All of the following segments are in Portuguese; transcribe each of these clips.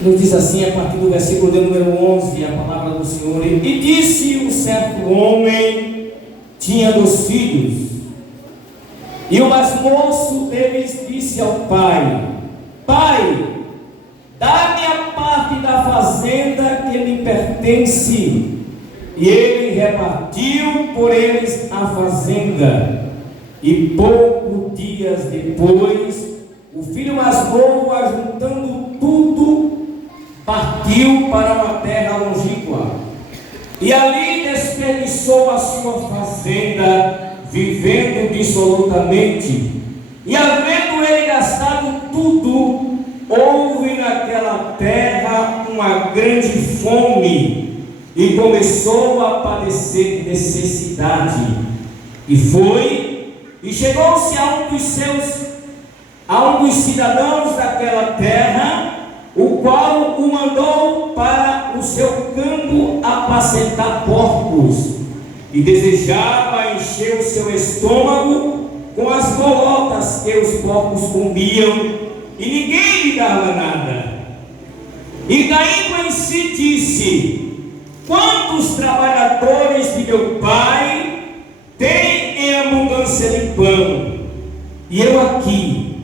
Nos diz assim, a partir do versículo de número 11, a palavra do Senhor: E disse um certo homem, tinha 2 filhos, e o mais moço deles disse ao pai: Pai, dá-me a parte da fazenda que me pertence. E ele repartiu por eles a fazenda. E poucos dias depois, o filho mais novo, ajuntando tudo, partiu para uma terra longínqua, e ali desperdiçou a sua fazenda, vivendo dissolutamente. E havendo ele gastado tudo, houve naquela terra uma grande fome, e começou a padecer necessidade. E foi, e chegou-se a um dos cidadãos daquela terra, o qual o mandou para o seu campo apacentar porcos, e desejava encher o seu estômago com as bolotas que os porcos comiam, e ninguém lhe dava nada. E caindo em si disse: Quantos trabalhadores de meu pai têm em abundância de pão, e eu aqui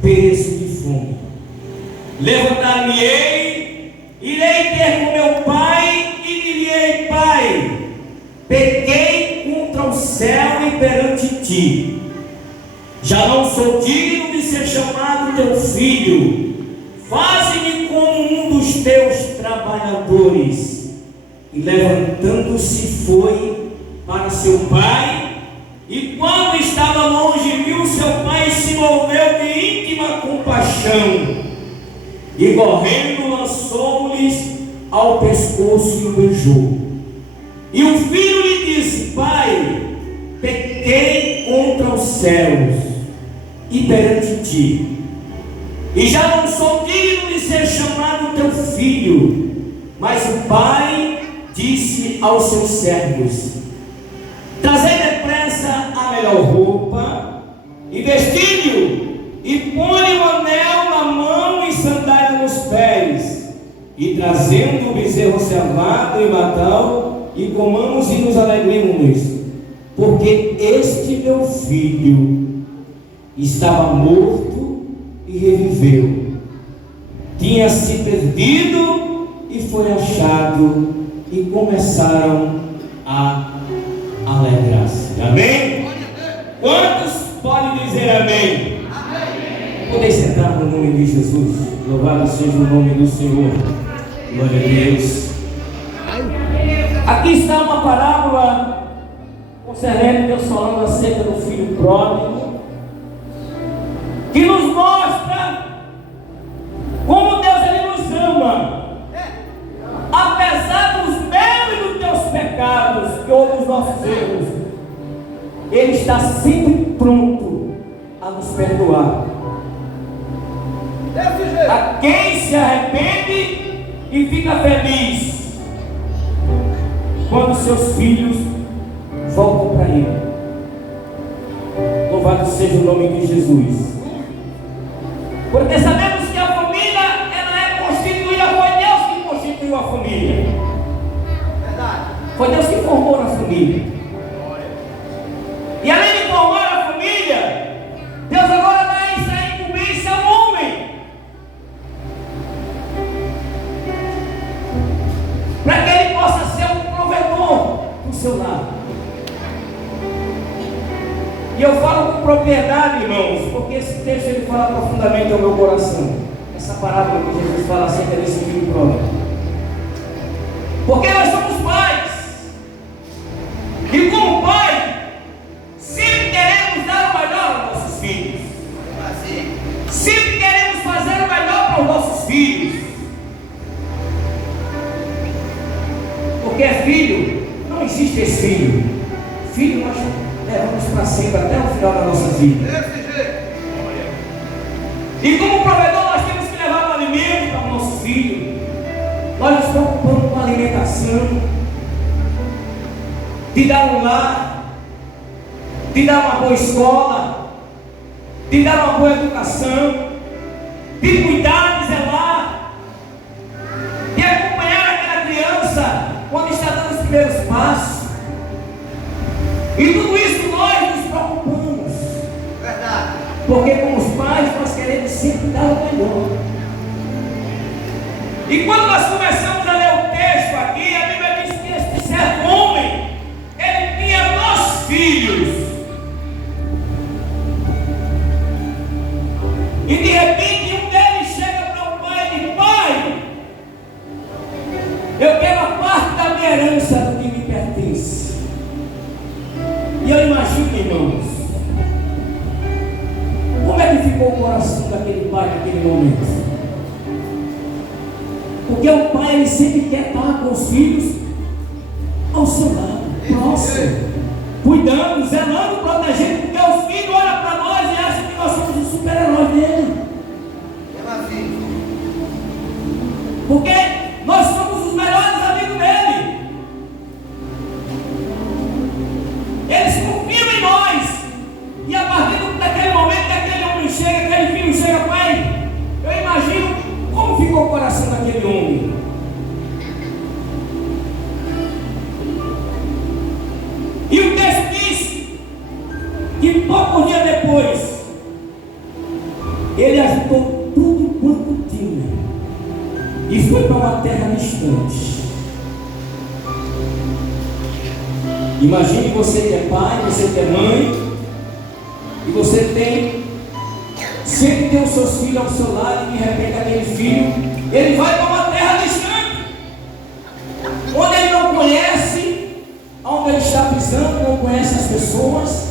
pereço de fome. Levantar-me-ei, irei ter com meu pai, e direi: Pai, pequei contra o céu e perante ti, já não sou digno de ser chamado teu filho, faze-me como um dos teus trabalhadores. E levantando-se foi para seu pai, e quando estava longe, viu seu pai, e se moveu de íntima compaixão, e correndo lançou-lhes ao pescoço e o beijou. E o filho lhe disse: Pai, pequei contra os céus e perante ti, e já não sou digno de ser chamado teu filho. Mas o pai disse aos seus servos: Trazei depressa a melhor roupa, e vestiu-o, e põe o anel na mão e sandália nos pés, e trazendo o bezerro cevado e matá-lo, e comamos e nos alegremos, porque este meu filho estava morto e reviveu, tinha se perdido e foi achado, e começaram a alegrar-se. Amém? Quantos podem dizer amém? Amém. Podem sentar no nome de Jesus. Louvado seja o nome do Senhor. Glória a Deus. Aqui está uma parábola concernente, Deus falando acerca do filho pródigo, que nos mostra como Deus ele nos ama, apesar dos meus e dos teus pecados ou dos nossos erros. Ele está sempre pronto a nos perdoar. A quem se arrepende e fica feliz quando seus filhos voltam para Ele. Louvado seja o nome de Jesus. Porque sabemos que a família ela é constituída, foi Deus que constituiu a família. Foi Deus que formou a família. E além de formar a família, Deus agora dá essa incumbência ao homem, para que ele possa ser um provedor do seu lar. E eu falo com propriedade, irmãos, porque esse texto ele fala profundamente ao meu coração. Essa parábola que Jesus fala acerca desse filho pródigo. Porque nós somos pais, e como pai, sempre queremos dar o melhor aos nossos filhos. Sempre queremos fazer o melhor para os nossos filhos. Porque é filho, não existe esse filho. Filho nós levamos para sempre, até o final da nossa vida. E como provedor nós temos que levar o alimento para o nosso filho. Nós nos preocupamos com a alimentação, de dar um lar, de dar uma boa escola, de dar uma boa educação, de cuidar, de zelar, fácil. E tudo isso nós nos preocupamos. Verdade. Porque como os pais nós queremos sempre dar o melhor. E quando nós começamos a ler o texto aqui, a Bíblia diz que este certo homem, ele tinha 2 filhos. E de repente um deles chega para o pai e diz: pai, eu quero a parte da minha herança do que me pertence. E eu imagino, irmãos, como é que ficou o coração daquele pai naquele momento? Porque o pai, ele sempre quer estar com os filhos ao seu lado, próximo, cuidando, zelando, protegendo, porque os filhos olham para nós e acham que nós somos os super-heróis dele. Porque nós somos os melhores amigos dele. Eles confiam em nós. E a partir daquele momento que aquele homem chega, aquele filho chega, pai, eu imagino como ficou o coração daquele homem. E o texto diz que poucos dias depois ele ajuntou tudo quanto tinha e foi para uma terra distante. Imagine você que é pai, você que é mãe, e você sempre tem os seus filhos ao seu lado, e de repente aquele filho, ele vai para uma terra distante, onde ele não conhece, onde ele está pisando, não conhece as pessoas.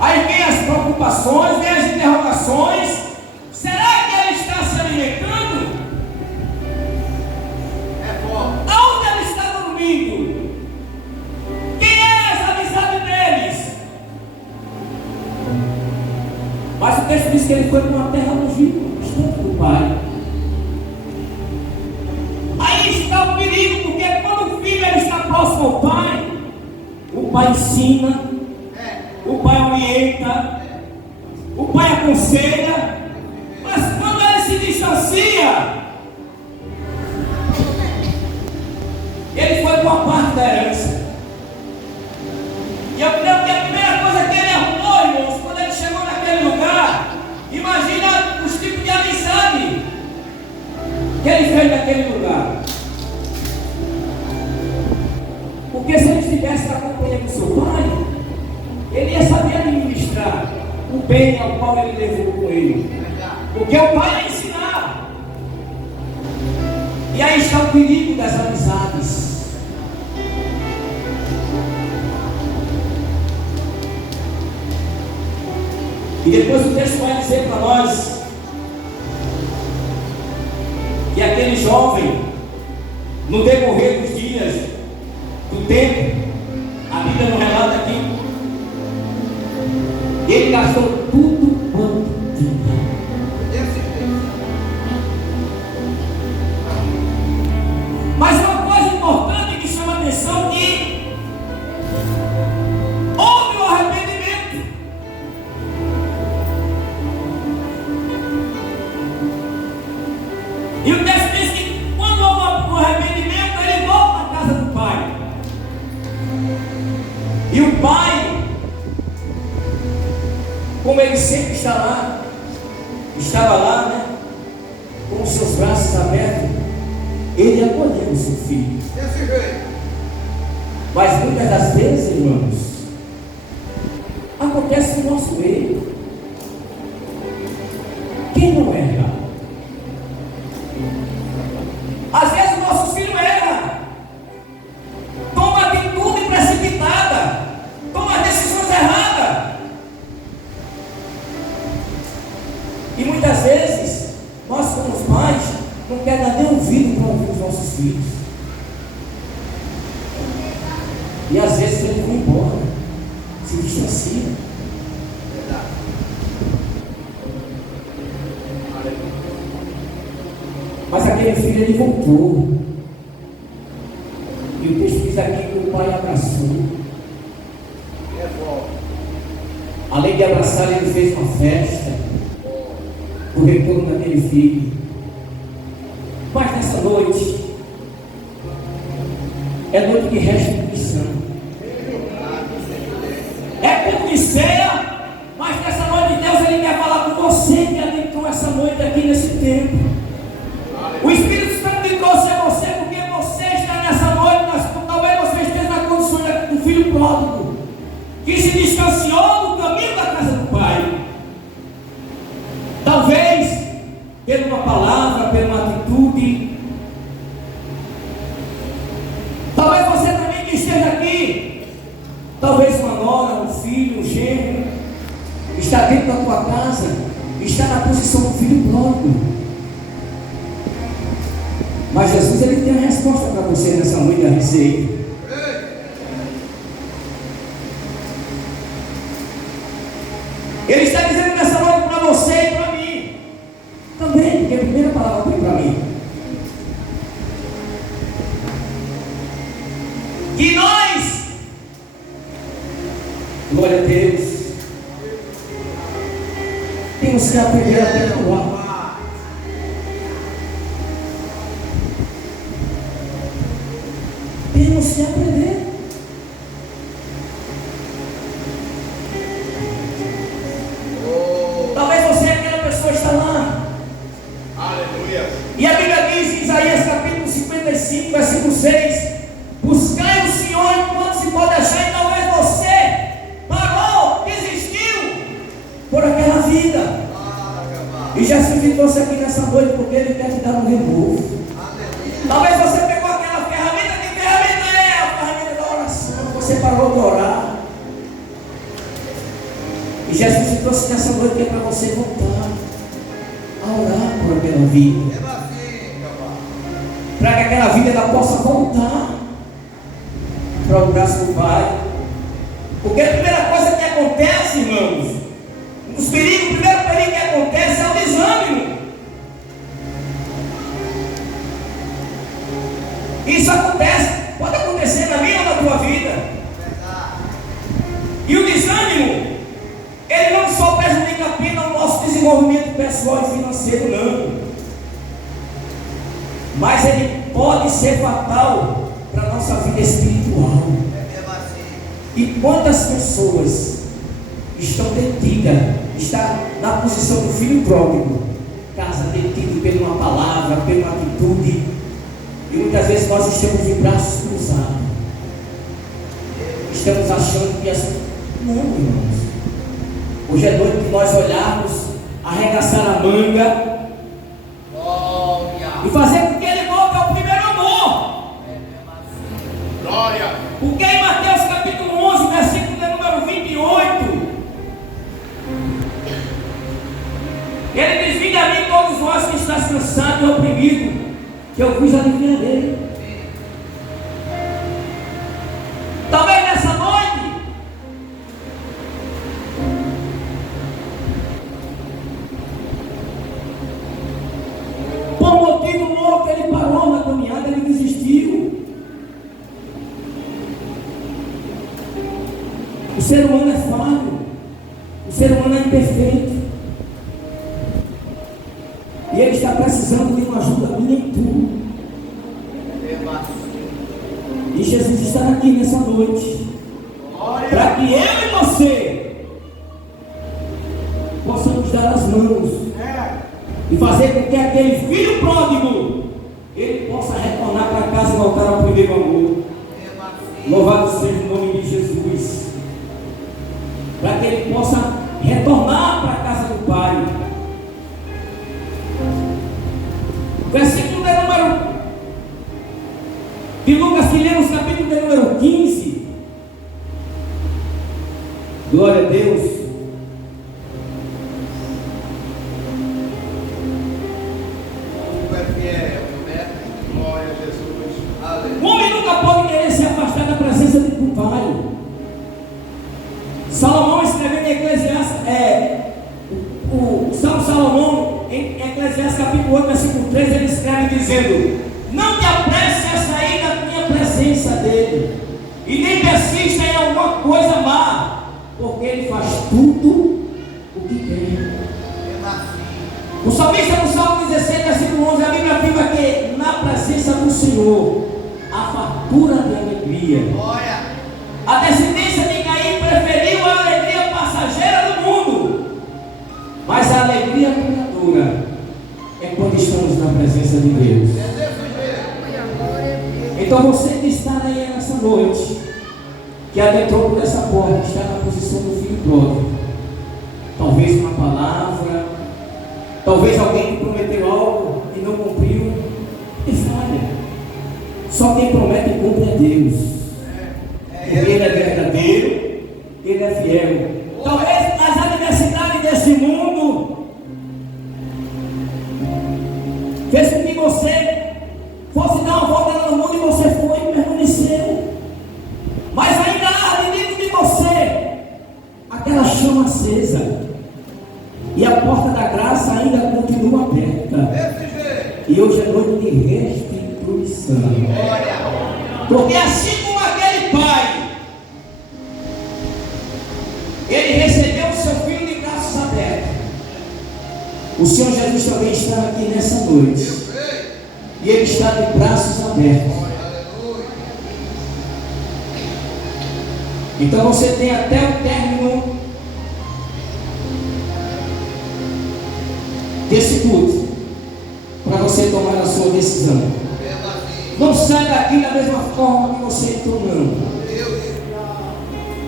Aí vem as preocupações, vem as interrogações. Será que ele está se alimentando? Aonde ele está dormindo? Quem é essa amizade deles? Mas o texto diz que ele foi para uma terra longínqua, distante do pai. Aí está o perigo, porque quando o filho ele está próximo ao pai, o pai ensina, o pai orienta, o pai aconselha. Mas quando ele se distancia, ele foi para uma parte da herança. E eu creio que a primeira coisa que ele arrumou, irmãos, quando ele chegou naquele lugar, imagina os tipos de amizade que ele fez naquele lugar. Porque se ele estivesse na companhia do seu pai, ele ia saber administrar o bem ao qual ele levou com ele. Porque o pai ia ensinar. E aí está o perigo das amizades. E depois o texto vai dizer para nós que aquele jovem, no decorrer dos dias, do tempo, a Bíblia não relata aqui, ele gastou tudo quanto tinha. Mas uma coisa importante que chama a atenção é que houve um arrependimento. E o texto diz que quando houve um arrependimento, ele volta à casa do pai. E o pai, como ele sempre estava lá, né, com os seus braços abertos, ele acolheu o seu filho. Mas muitas das vezes, irmãos, acontece o nosso erro. Quem não erra? Às vezes o nosso filho erra, toma atitude precipitada, toma decisões erradas. E muitas vezes, nós como pais, não queremos dar nem ouvido para ouvir os nossos filhos. E às vezes ele vai embora, se distancia. Mas aquele filho, ele voltou. E o texto diz aqui que o pai abraçou. Além de abraçar, ele fez uma festa o retorno daquele filho. Mas nessa noite é noite de restituição. noite aqui nesse tempo. O Espírito Santo me trouxe a você porque você está nessa noite, talvez você esteja na condição do filho pródigo, que se distanciou do caminho da casa do Pai. Talvez, por uma palavra, por uma atitude. Talvez você também que esteja aqui, talvez uma nora, um filho, um genro, está dentro da tua casa, está na posição do filho pródigo. Mas Jesus, ele tem a resposta para você nessa noite a receita. Ele está dizendo nessa noite para você e para mim também, porque a primeira palavra foi para mim. Que nós, glória a Deus, temos que aprender a perdoar. Temos que aprender. Talvez você é aquela pessoa que está lá. Aleluia. E a Bíblia diz em Isaías capítulo 55, versículo 6: buscai o Senhor enquanto se pode achar. E talvez você parou, desistiu por aquela vida. E Jesus me trouxe aqui nessa noite porque Ele quer te dar um renovo. Talvez você pegou aquela ferramenta. Que ferramenta é? A ferramenta da oração. Você parou de orar. E Jesus me trouxe nessa noite que é para você voltar a orar por aquela vida, para que aquela vida ela possa voltar para o braço do Pai. Porque a primeira coisa que acontece, irmãos, o primeiro perigo que acontece é o desânimo. Isso acontece, pode acontecer na minha ou na tua vida. E o desânimo, ele não só prejudica apenas o nosso desenvolvimento pessoal e financeiro, não, mas ele pode ser fatal para a nossa vida espiritual. E quantas pessoas estão detidas, está na posição do filho pródigo, casa detido por uma palavra, por uma atitude, e muitas vezes nós estamos de braços cruzados, estamos achando que não, irmãos. Hoje é noite de nós olharmos, arregaçar a manga e fazer com que ele volte ao primeiro amor. Glória. Porque em Mateus capítulo 11, versículo de número 28, ele diz: vinde a mim todos vós que estáis cansados e oprimidos, que eu vos aliviarei. Talvez nessa noite por motivo louco ele parou na caminhada, ele desistiu. O ser humano é falho, o ser humano é imperfeito, e ele está precisando de uma ajuda minha e tua. E Jesus está aqui nessa noite para que eu e você possamos dar as mãos e fazer com que aquele filho pródigo ele possa retornar para casa e voltar ao primeiro amor. Louvado seja o nome de Jesus, para que ele possa retornar para a casa do Pai. Versículo de Lucas, que lemos, capítulo de número 15. Glória a Deus. Glória a Jesus. O homem nunca pode querer se afastar da presença do Pai. Salomão escrevendo em Eclesiastes, o Salmo Salomão, em Eclesiastes capítulo 8, versículo 3, ele escreve dizendo: não te apresse a sair da minha presença dele, e nem persista em alguma coisa má, porque ele faz tudo o que quer. O salmista no Salmo 16, versículo 11, a Bíblia afirma que na presença do Senhor há fartura de alegria. A descendência de Caim preferiu a alegria passageira do mundo, mas a alegria duradoura dura é quando estamos na presença de Deus. Então você que está aí nessa noite, que adentrou por essa porta, está na posição do filho pródigo. Talvez uma palavra, talvez alguém que prometeu algo e não cumpriu, e falha. Só quem promete e cumpre é Deus. Porque Ele é verdadeiro, Ele é fiel. Talvez as adversidades desse mundo fez com que você fosse dar uma volta no mundo e você foi e permaneceu. Mas ainda arde dentro de você aquela chama acesa. E a porta da graça ainda continua aberta. E hoje é noite de restituição. Porque assim como aquele pai, ele recebeu o seu filho de braços abertos, o Senhor Jesus também está aqui nessa noite. E Ele está de braços abertos. Então você tem até o término desse culto para você tomar a sua decisão. Não sai daqui da mesma forma que você entrou, não.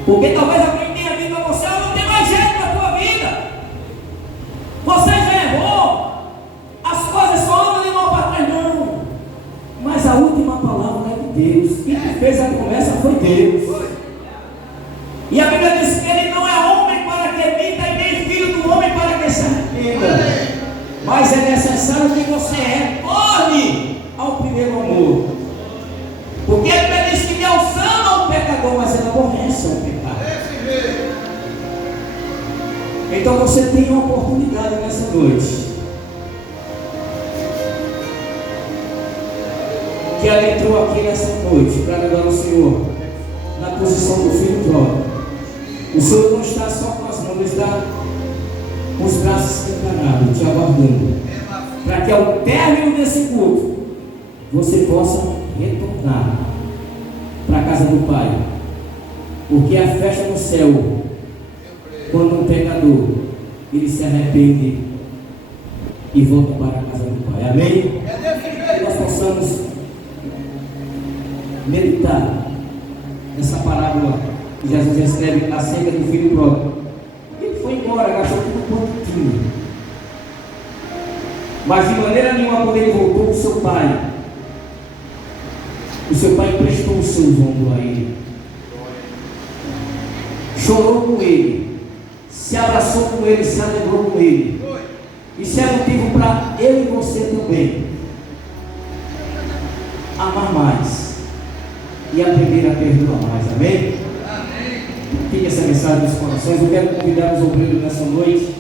Porque talvez alguém tenha dito a você: não tem mais jeito na tua vida, você já errou, as coisas só andam de mal para trás. Não, mas a última palavra é de Deus. Quem fez a promessa foi Deus. E a Bíblia diz que Ele não é homem para que minta, e nem filho do homem para que se arrependa. Mas é necessário que você retorne ao primeiro amor. Porque a Bíblia diz que Deus ama o pecador, mas Ele aborrece o pecado. Então você tem uma oportunidade nessa noite. Que ela entrou aqui nessa noite para adorar o Senhor na posição do filho pródigo. O Senhor não está só com as mãos, Ele está com os braços escancarados, te aguardando, para que ao término desse culto você possa retornar para a casa do Pai. Porque a festa no céu, quando um pecador ele se arrepende e volta para a casa do Pai. Amém? Que nós possamos meditar nessa parábola que Jesus escreve acerca do filho pródigo. Ele foi embora, gastou tudo quanto tinha, mas de maneira nenhuma, quando ele voltou, o seu pai emprestou os seus ombros a ele, chorou com ele, se abraçou com ele, se alegrou com ele. Isso é motivo para eu e você também amar mais e aprender a perdoar mais. Amém? Fique essa mensagem nos corações. Eu quero convidar os obreiros nessa noite